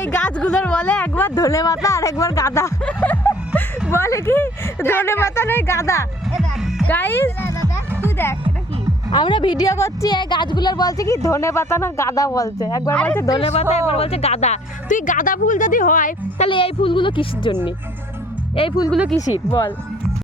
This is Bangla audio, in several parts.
এই গাছগুলোর বলে একবার ধনে পাতা আর একবার গাঁদা। বলে কি ধনে পাতা নয় গাঁদা। গাইস তুই দেখ এটা কি? আমরা ভিডিও করছি, এই গাছগুলোর বলছে কি ধনে পাতা না গাঁদা বলছে। একবার বলছে ধনে পাতা, একবার বলছে গাঁদা। তুই গাঁদা ফুল যদি হয় তাহলে এই ফুলগুলো কিসের জন্য? এই ফুলগুলো কিসের বল?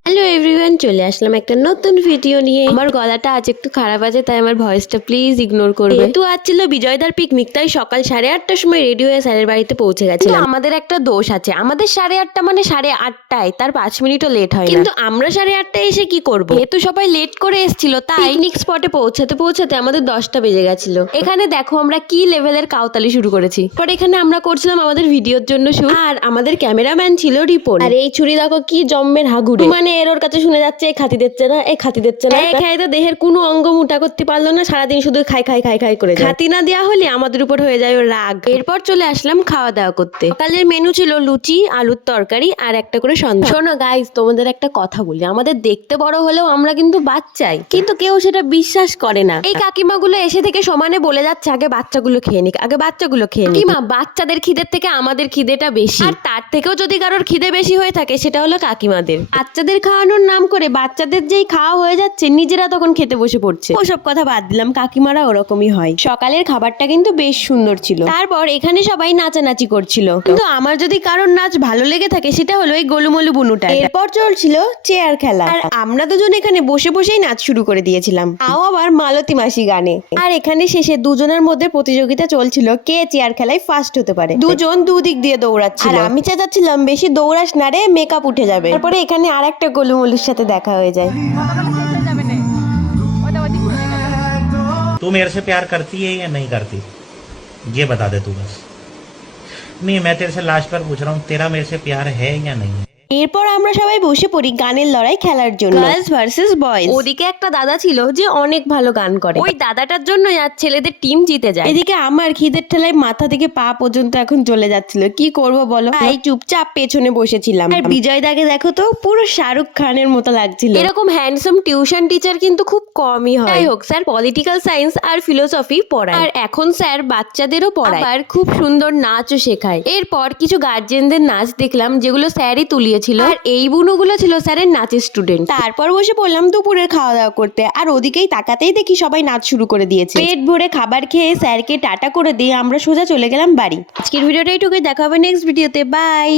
হ্যালো এভরিওয়ান, চলে আসলাম একটা নতুন ভিডিও নিয়ে। আমার গলাটা আজ একটু খারাপ আছে, তাই আমার ভয়েসটা প্লিজ ইগনোর করবে। তো আজ ছিল বিজয়দার পিকনিক, তাই সকাল 8:30টার সময় রেডি হয়ে স্যারের বাড়িতে পৌঁছে গেছিলাম। আমাদের একটা দোষ আছে, আমাদের 8:30 মানে 8:30টায়, তার 5 মিনিটও লেট হয় না। কিন্তু আমরা 8:30টায় এসে কি করবো? যেহেতু সবাই লেট করে এসেছিল, তাই পিকনিক স্পটে পৌঁছাতে আমাদের 10টা বেজে গেছিল। এখানে দেখো আমরা কি লেভেলের কাউতালি শুরু করেছি। পরে এখানে আমরা করছিলাম আমাদের ভিডিওর জন্য শুট, আর আমাদের ক্যামেরাম্যান ছিল রিপন। আর এই ছুরি দেখো কি জম্মের হাগুড়ে, মানে এর ওর কাছে শুনে যাচ্ছে এই খাতি দিচ্ছে না, এই খাতি দিচ্ছে না। খাই তো দেহের কোনো অঙ্গ মোটা করতে পারলো না, সারাদিন শুধু খাই খাই খাই খাই করে। খাতি না দেওয়া হলে আমাদের উপর হয়ে যায় ওর রাগ। এরপর চলে আসলাম খাওয়া দাওয়া করতে। সকালের মেনু ছিল লুচি, আলুর তরকারি আর একটা করে সন্ধ্যা। শোনো গাইস, তোমাদের একটা কথা বলি, আমাদের দেখতে বড় হলেও আমরা কিন্তু বাচ্চাই, কিন্তু কেউ সেটা বিশ্বাস করে না। এই কাকিমাগুলো এসে থেকে সমানে বলে যাচ্ছে আগে বাচ্চাগুলো খেয়ে নিক, আগে বাচ্চাগুলো খেয়ে নিক। কাকিমা, বাচ্চাদের খিদের থেকে আমাদের খিদেটা বেশি, আর তার থেকেও যদি কারোর খিদে বেশি হয়ে থাকে সেটা হলো কাকিমাদের। বাচ্চাদের খাওয়ানোর নাম করে বাচ্চাদের যেই খাওয়া হয়ে যাচ্ছে, নিজেরা তখন খেতে বসে পড়ছে। ওসব কথা বাদ দিলাম, কাকিমারা ওরকমই হয়। সকালের খাবারটা কিন্তু বেশ সুন্দর ছিল। তারপর এখানে সবাই নাচানাচি করছিল, কিন্তু আমার যদি কারোর নাচ ভালো লেগে থাকে সেটা হলো এই গোলুমলু বুনুটা। এরপর চলছিল চেয়ার খেলা, আর আমরা দুজন এখানে বসে বসেই নাচ শুরু করে দিয়েছিলাম, তাও আবার মালতী মাসি গানে। আর এখানে শেষে দুজনের মধ্যে প্রতিযোগিতা চলছিল কে চেয়ার খেলায় ফার্স্ট হতে পারে। দুজন দুদিক দিয়ে দৌড়াচ্ছিল, আর আমি চেঁচাচ্ছিলাম বেশি দৌড়াস না রে, মেকআপ উঠে যাবে। তারপরে এখানে আর একটা গোলুমলুর সাথে দেখা হয়ে যায়। तू मेरे से प्यार करती है या नहीं करती, ये बता दे तू बस। नहीं, मैं तेरे से लास्ट बार पूछ रहा हूँ, तेरा मेरे से प्यार है या नहीं है? এরপর আমরা সবাই বসে পড়ি গানের লড়াই খেলার জন্য, গার্লস ভার্সেস বয়েজ। ওদিকে একটা দাদা ছিল যে অনেক ভালো গান করে, ওই দাদাটার জন্য আজ ছেলেদের টিম জিতে যায়। এদিকে আমার খিদের ঠেলায় মাথা থেকে পা পর্যন্ত এখন চলে যাচ্ছিল, কি করব বলো, তাই চুপচাপ পেছনে বসেছিলাম। আর বিজয় দাকে দেখো তো, পুরো শাহরুখ খানের মতো লাগছিল। এরকম হ্যান্ডসাম টিউশন টিচার কিন্তু খুব কমই হয়। যাই হোক, স্যার পলিটিক্যাল সায়েন্স আর ফিলোসফি পড়ায়, আর এখন স্যার বাচ্চাদেরও পড়ায়, আর খুব সুন্দর নাচও শেখায়। এরপর কিছু গার্জেনদের নাচ দেখলাম, যেগুলো স্যারই তুলিয়েছিল, আর এই বুনুগুলো ছিল স্যারের নাচের স্টুডেন্ট। তারপর বসে পড়লাম দুপুরের খাওয়া দাওয়া করতে, আর ওদিকেই তাকাতেই দেখি সবাই নাচ শুরু করে দিয়েছে। পেট ভরে খাবার খেয়ে স্যারকে টাটা করে দিয়ে আমরা সোজা চলে গেলাম বাড়ি। আজকের ভিডিওটা এইটুকুই, দেখা হবে নেক্সট ভিডিওতে, বাই।